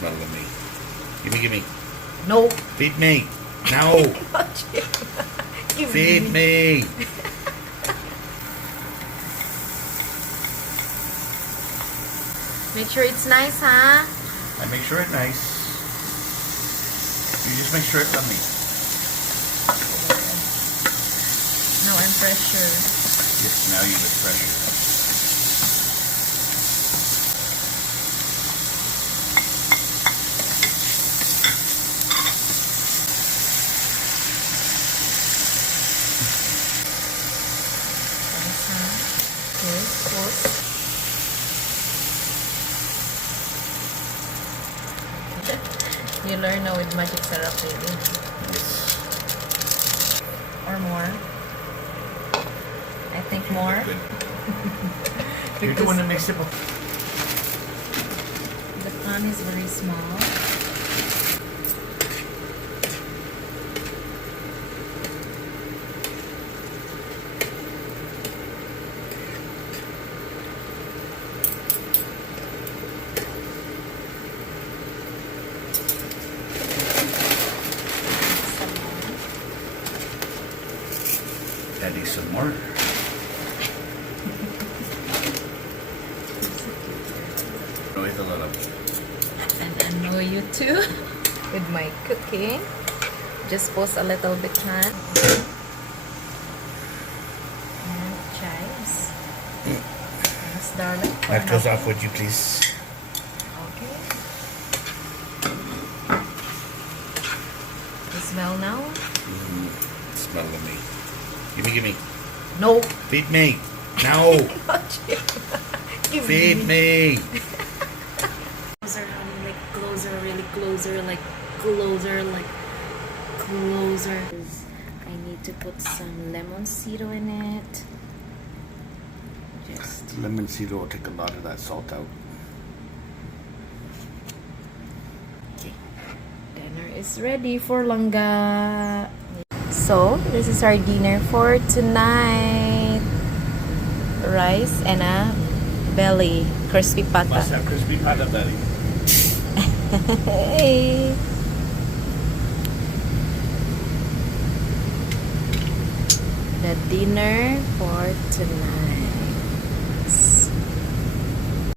Smell of me. Gimme. No. Feed me. No. Give Feed me. Make sure it's nice, huh? I make sure it's nice. You just make sure it's on me. Now I'm pressure. Yes, now you get pressure. Nice, huh? Okay, close. You learn now with magic syrup, baby. Yes. Or more. I think more. Good. You're the one that makes it. The pan is very small. Adding some more. With a lot of. And I know you too with my cooking. Just post a little bit, huh? And chives. Yes, darling. That goes off, would you please? Okay. You smell now? Smell of me. Gimme. No. Feed me. No. Give Feed me. Closer, honey, like closer, really closer, like closer, like closer. I need to put some lemon seed in it. Just Lemon seed will take a lot of that salt out. okay. Dinner is ready for Langga. So this is our dinner for tonight. Rice and a belly, crispy Must pata. have crispy pata belly. Hey. The dinner for tonight.